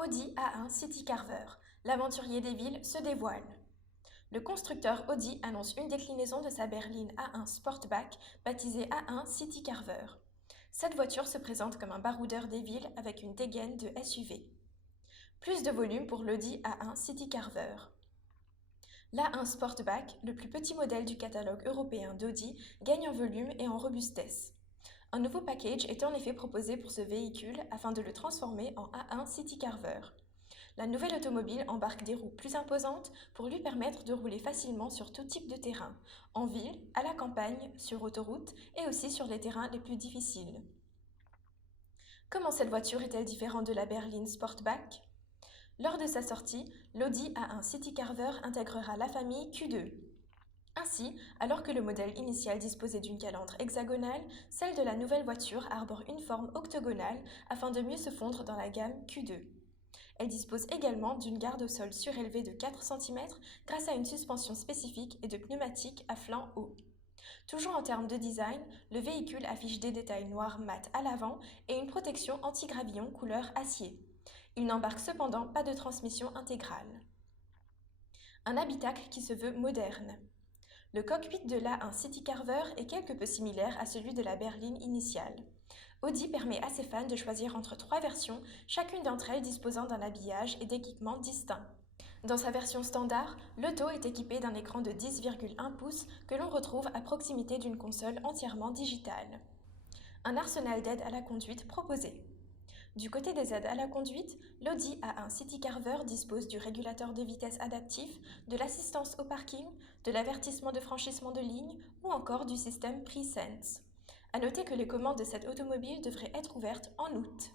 Audi A1 City Carver, l'aventurier des villes se dévoile. Le constructeur Audi annonce une déclinaison de sa berline A1 Sportback baptisée A1 City Carver. Cette voiture se présente comme un baroudeur des villes avec une dégaine de SUV. Plus de volume pour l'Audi A1 City Carver. L'A1 Sportback, le plus petit modèle du catalogue européen d'Audi, gagne en volume et en robustesse. Un nouveau package est en effet proposé pour ce véhicule afin de le transformer en A1 City Carver. La nouvelle automobile embarque des roues plus imposantes pour lui permettre de rouler facilement sur tout type de terrain, en ville, à la campagne, sur autoroute et aussi sur les terrains les plus difficiles. Comment cette voiture est-elle différente de la berline Sportback ? Lors de sa sortie, l'Audi A1 City Carver intégrera la famille Q2. Ainsi, alors que le modèle initial disposait d'une calandre hexagonale, celle de la nouvelle voiture arbore une forme octogonale afin de mieux se fondre dans la gamme Q2. Elle dispose également d'une garde au sol surélevée de 4 cm grâce à une suspension spécifique et de pneumatiques à flanc haut. Toujours en termes de design, le véhicule affiche des détails noirs mat à l'avant et une protection anti-gravillon couleur acier. Il n'embarque cependant pas de transmission intégrale. Un habitacle qui se veut moderne. Le cockpit de l'A1 City Carver est quelque peu similaire à celui de la berline initiale. Audi permet à ses fans de choisir entre 3 versions, chacune d'entre elles disposant d'un habillage et d'équipements distincts. Dans sa version standard, l'auto est équipé d'un écran de 10,1 pouces que l'on retrouve à proximité d'une console entièrement digitale. Un arsenal d'aides à la conduite proposé. Du côté des aides à la conduite, l'Audi A1 City Carver dispose du régulateur de vitesse adaptif, de l'assistance au parking, de l'avertissement de franchissement de ligne ou encore du système PreSense. À noter que les commandes de cette automobile devraient être ouvertes en août.